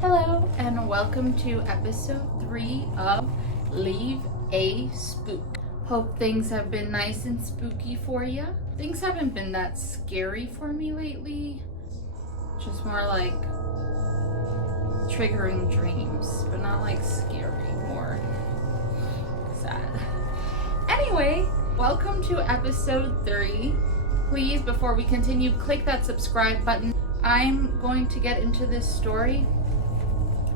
Hello and welcome to episode 3 of Leave a Spook. Hope things have been nice and spooky for you. Things haven't been that scary for me lately. Just more like triggering dreams, but not like scary, more sad. Anyway, welcome to episode 3. Please, before we continue, click that subscribe button. I'm going to get into this story.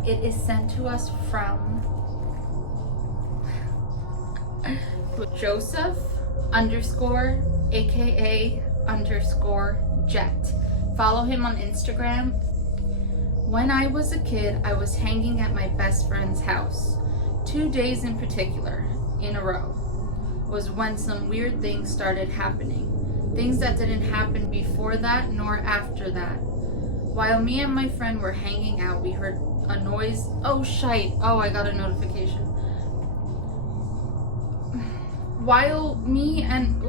It is sent to us from Joseph _AKA_Jet. Follow him on Instagram. When I was a kid, I was hanging at my best friend's house. 2 days in particular, in a row, was when some weird things started happening. Things that didn't happen before that nor after that. While me and my friend were hanging out, we heard a noise. Oh shite. Oh, I got a notification. While me and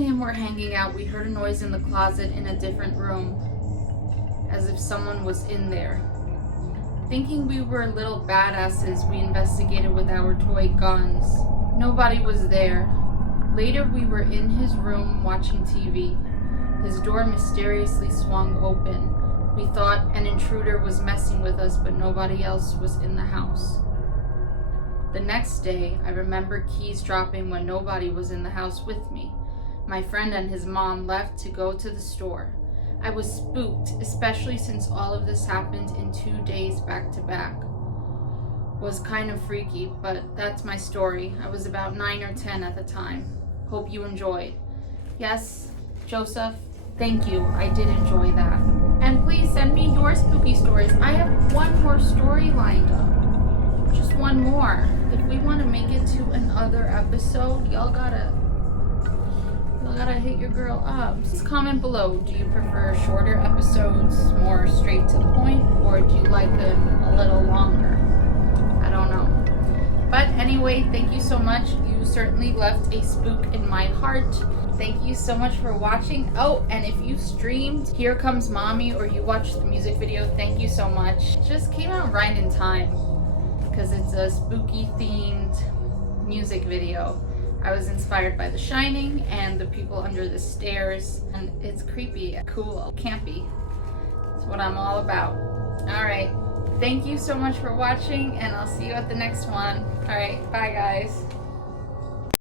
him were hanging out, we heard a noise in the closet in a different room, as if someone was in there. Thinking we were little badasses, we investigated with our toy guns. Nobody was there. Later, we were in his room watching TV. His door mysteriously swung open. We thought an intruder was messing with us, but nobody else was in the house. The next day, I remember keys dropping when nobody was in the house with me. My friend and his mom left to go to the store. I was spooked, especially since all of this happened in 2 days back to back. Was kind of freaky, but that's my story. I was about 9 or 10 at the time. Hope you enjoyed. Yes, Joseph, thank you. I did enjoy that. And please send me your spooky stories. I have one more story lined up. Just one more. If we want to make it to another episode, y'all gotta hit your girl up. Just comment below. Do you prefer shorter episodes, more straight to the point, or do you like them a little longer? I don't know. But anyway, thank you so much. You certainly left a spook in my heart. Thank you so much for watching. Oh, and if you streamed Here Comes Mommy or you watched the music video, thank you so much. It just came out right in time because it's a spooky themed music video. I was inspired by The Shining and the people under the stairs, and it's creepy, cool, campy. It's what I'm all about. All right. Thank you so much for watching, and I'll see you at the next one. All right. Bye, guys.